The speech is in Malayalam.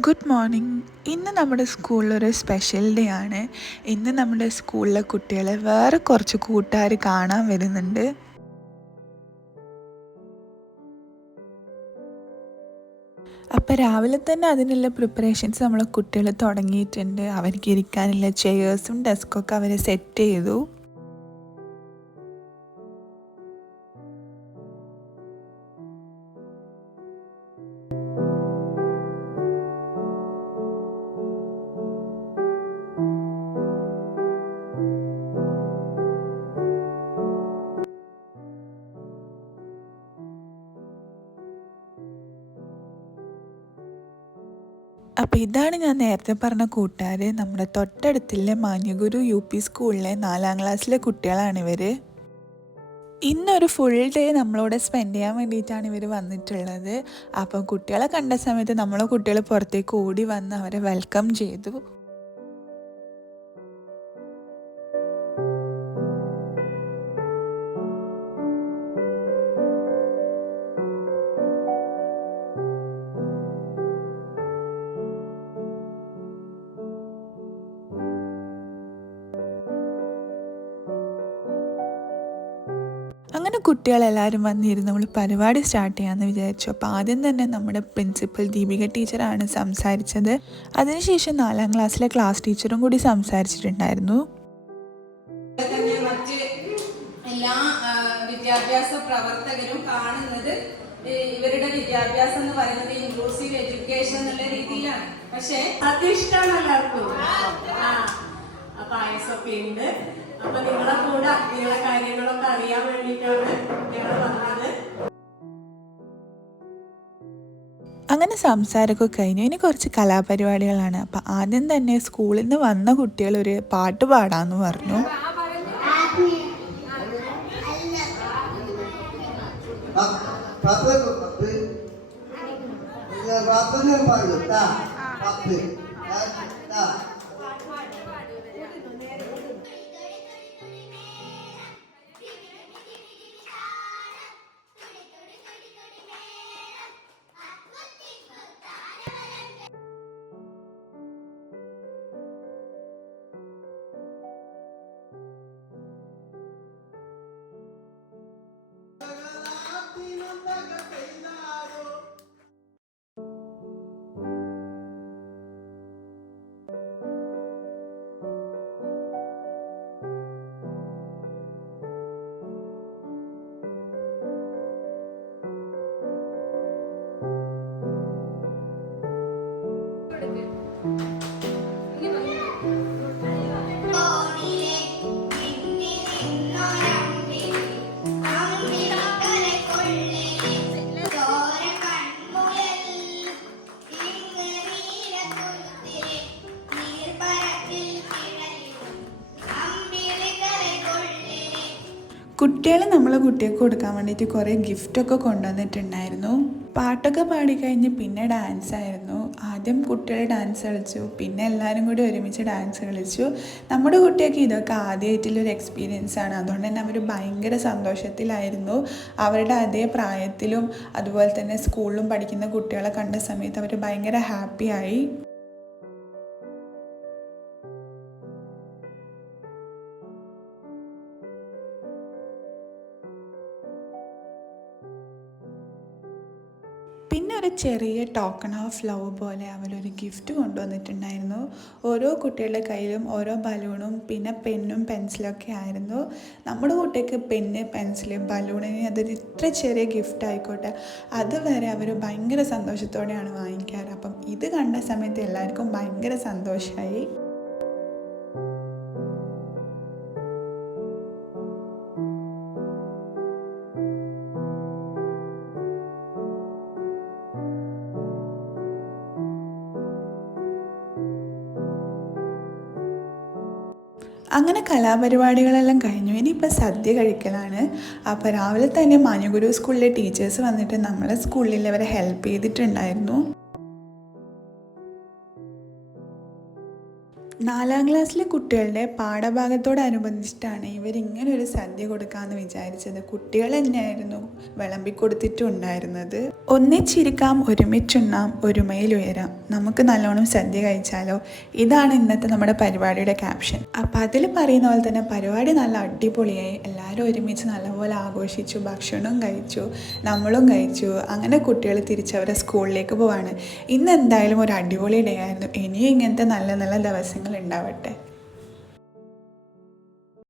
ഗുഡ് മോർണിംഗ് ഇന്ന് നമ്മുടെ സ്കൂളിലൊരു സ്പെഷ്യൽ ഡേ ആണ്. ഇന്ന് നമ്മുടെ സ്കൂളിലെ കുട്ടികളെ വേറെ കുറച്ച് കൂട്ടുകാർ കാണാൻ വരുന്നുണ്ട്. അപ്പോൾ രാവിലെ തന്നെ അതിനുള്ള പ്രിപ്പറേഷൻസ് നമ്മളെ കുട്ടികൾ തുടങ്ങിയിട്ടുണ്ട്. അവർക്ക് ഇരിക്കാനുള്ള ചെയേഴ്സും ഡെസ്കൊക്കെ അവർ സെറ്റ് ചെയ്തു. അപ്പോൾ ഇതാണ് ഞാൻ നേരത്തെ പറഞ്ഞ കൂട്ടുകാർ നമ്മുടെ തൊട്ടടുത്തിലെ മാന്യഗുരു യു പി സ്കൂളിലെ നാലാം ക്ലാസ്സിലെ കുട്ടികളാണ് ഇവർ ഇന്നൊരു ഫുൾ ഡേ നമ്മളോട് സ്പെൻഡ് ചെയ്യാൻ വേണ്ടിയിട്ടാണ് ഇവർ വന്നിട്ടുള്ളത്. അപ്പം കുട്ടികളെ കണ്ട സമയത്ത് നമ്മളെ കുട്ടികൾ പുറത്തേക്ക് ഓടി വന്ന് അവരെ വെൽക്കം ചെയ്തു. അങ്ങനെ കുട്ടികളെല്ലാവരും വന്നിരുന്ന് നമ്മൾ പരിപാടി സ്റ്റാർട്ട് ചെയ്യാമെന്ന് വിചാരിച്ചു. അപ്പോൾ ആദ്യം തന്നെ നമ്മുടെ പ്രിൻസിപ്പൽ ദീപിക ടീച്ചറാണ് സംസാരിച്ചത്. അതിനുശേഷം നാലാം ക്ലാസ്സിലെ ക്ലാസ് ടീച്ചറും കൂടി സംസാരിച്ചിട്ടുണ്ടായിരുന്നു. എല്ലാ വിദ്യാഭ്യാസ പ്രവർത്തകരും കാണുന്നത് ഇവരുടെ വിദ്യാഭ്യാസം എന്ന് പറയുന്നത് ഇൻക്ലൂസീവ് എഡ്യൂക്കേഷൻ എന്നുള്ള രീതിയിലാണ്. പക്ഷേ അതിഷ്ടമാണ് എല്ലാവർക്കും. ആ പായസമൊക്കെ ഉണ്ട്. അപ്പൊ നിങ്ങളെ കൂടെ നിങ്ങളെ കാര്യങ്ങളൊക്കെ അറിയാൻ വേണ്ടിയിട്ടാണ് ഞങ്ങൾ വന്നത്. അങ്ങനെ സംസാരമൊക്കെ കഴിഞ്ഞു. ഇനി കുറച്ച് കലാപരിപാടികളാണ്. അപ്പം ആദ്യം തന്നെ സ്കൂളിൽ നിന്ന് വന്ന കുട്ടികൾ ഒരു പാട്ട് പാടാമെന്ന് പറഞ്ഞു. പത്ത്. കുട്ടികൾ നമ്മളെ കുട്ടികൾക്ക് കൊടുക്കാൻ വേണ്ടിയിട്ട് കുറേ ഗിഫ്റ്റൊക്കെ കൊണ്ടുവന്നിട്ടുണ്ടായിരുന്നു. പാട്ടൊക്കെ പാടിക്കഴിഞ്ഞ് പിന്നെ ഡാൻസ് ആയിരുന്നു. ആദ്യം കുട്ടികൾ ഡാൻസ് കളിച്ചു. പിന്നെ എല്ലാവരും കൂടി ഒരുമിച്ച് ഡാൻസ് കളിച്ചു. നമ്മുടെ കുട്ടിയൊക്കെ ഇതൊക്കെ ആദ്യമായിട്ടുള്ളൊരു എക്സ്പീരിയൻസ് ആണ്. അതുകൊണ്ട് തന്നെ അവർ ഭയങ്കര സന്തോഷത്തിലായിരുന്നു. അവരുടെ അതേ പ്രായത്തിലും അതുപോലെ തന്നെ സ്കൂളിലും പഠിക്കുന്ന കുട്ടികളെ കണ്ട സമയത്ത് അവർ ഭയങ്കര ഹാപ്പിയായി പിന്നെ ഒരു ചെറിയ ടോക്കൺ ഓഫ് ലവ് പോലെ അവരൊരു ഗിഫ്റ്റ് കൊണ്ടുവന്നിട്ടുണ്ടായിരുന്നു. ഓരോ കുട്ടികളുടെ കയ്യിലും ഓരോ ബലൂണും പിന്നെ പെന്നും പെൻസിലൊക്കെ ആയിരുന്നു. നമ്മുടെ കുട്ടിക്ക് പെന്ന് പെൻസിൽ ബലൂണിന് അതൊരു ഇത്ര ചെറിയ ഗിഫ്റ്റ് ആയിക്കോട്ടെ. അതുവരെ അവർ ഭയങ്കര സന്തോഷത്തോടെയാണ് വാങ്ങിക്കാറ്. അപ്പം ഇത് കണ്ട സമയത്ത് എല്ലാവർക്കും ഭയങ്കര സന്തോഷമായി അങ്ങനെ കലാപരിപാടികളെല്ലാം കഴിഞ്ഞു. ഇനിയിപ്പോൾ സദ്യ കഴിക്കലാണ്. അപ്പോൾ രാവിലെ തന്നെ മാനുഗുരു സ്കൂളിലെ ടീച്ചേഴ്സ് വന്നിട്ട് നമ്മളെ സ്കൂളിൽ അവരെ ഹെൽപ്പ് ചെയ്തിട്ടുണ്ടായിരുന്നു. നാലാം ക്ലാസ്സിലെ കുട്ടികളുടെ പാഠഭാഗത്തോടനുബന്ധിച്ചിട്ടാണ് ഇവരിങ്ങനെ ഒരു സദ്യ കൊടുക്കാമെന്ന് വിചാരിച്ചത്. കുട്ടികൾ തന്നെയായിരുന്നു വിളമ്പി കൊടുത്തിട്ടുണ്ടായിരുന്നത്. ഒന്നിച്ചിരിക്കാം ഒരുമിച്ചുണ്ണാം ഒരുമയിൽ ഉയരാം. നമുക്ക് നല്ലോണം സദ്യ കഴിച്ചാലോ? ഇതാണ് ഇന്നത്തെ നമ്മുടെ പരിപാടിയുടെ ക്യാപ്ഷൻ. അപ്പം അതിൽ പറയുന്ന പോലെ തന്നെ പരിപാടി നല്ല അടിപൊളിയായി. എല്ലാവരും ഒരുമിച്ച് നല്ലപോലെ ആഘോഷിച്ചു ഭക്ഷണവും കഴിച്ചു നമ്മളും കഴിച്ചു. അങ്ങനെ കുട്ടികൾ തിരിച്ചവരെ സ്കൂളിലേക്ക് പോവാണ്. ഇന്ന് എന്തായാലും ഒരു അടിപൊളി ഡേ ആയിരുന്നു. ഇനിയും ഇങ്ങനത്തെ നല്ല നല്ല ദിവസങ്ങൾ ഉണ്ടാവട്ടെ